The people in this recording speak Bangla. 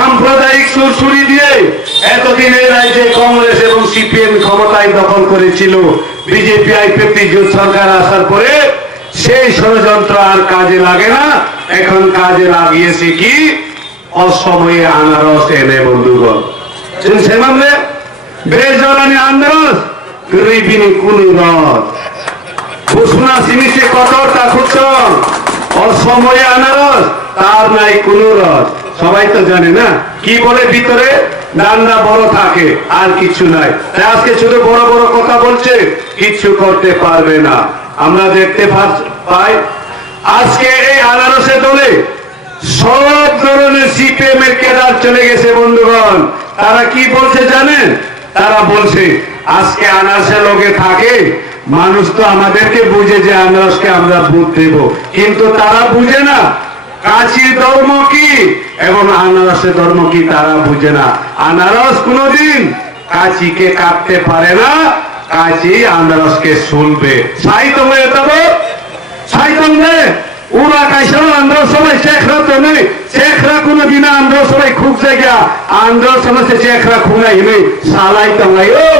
সাম্প্রদায়িক সুরসুরি দিয়ে এতদিন এই রাজ্যে কংগ্রেস এবং সিপিএম ক্ষমতায় দখল করেছিল। বিজেপি আইপিএফটি জোট সরকার আসার পরে সেই ষড়যন্ত্র আর কাজে লাগে না। এখন কাজে লাগিয়েছে কি? অসময়ে আনারস এনে বন্ধুগণ শুনছেন আমরা বেজলানি আনারস Kwrwi Bini Kuno রস ঘোষণা সিমিতে কতটা খুঁজছ অসময়ে আনারস তার নাই কোনো রস। সবাই তো জানে না কি বলে ভিতরে ডান্ডা বড় থাকে আর কিছু নাই। আজকে শুধু বড় বড় কথা বলছে, কিছু করতে পারবে না। আমরা দেখতে পাই আজকে এই আনারসে দলে সব ধরনের সিপিএম এর কেডার চলে গেছে বন্ধুগণ। তারা কি বলছে জানেন? তারা বলছে আজকে আনারসে লোকে থাকে, মানুষ তো আমাদেরকে বুঝে যে আনারসকে আমরা ভোট দেব, কিন্তু তারা বুঝে না কাঁচির ধর্ম কি এবং আনারসের ধর্ম কি তারা বুঝে না। আনারস কোনদিন কাঁচিকে কাটতে পারে না, কাঁচি আনারসকে শুনবে। সাইতো হয়ে তবে সাইতম নেই ওরা কাইসাল আন্ধ্র সবাই শেখরা তো নেই, শেখরা কোনদিন আন্ধ্র সবাই খুব জায়গা আন্ধ্র সমস্যা শেখরা খুনাই নেই সালাই তো নাই ও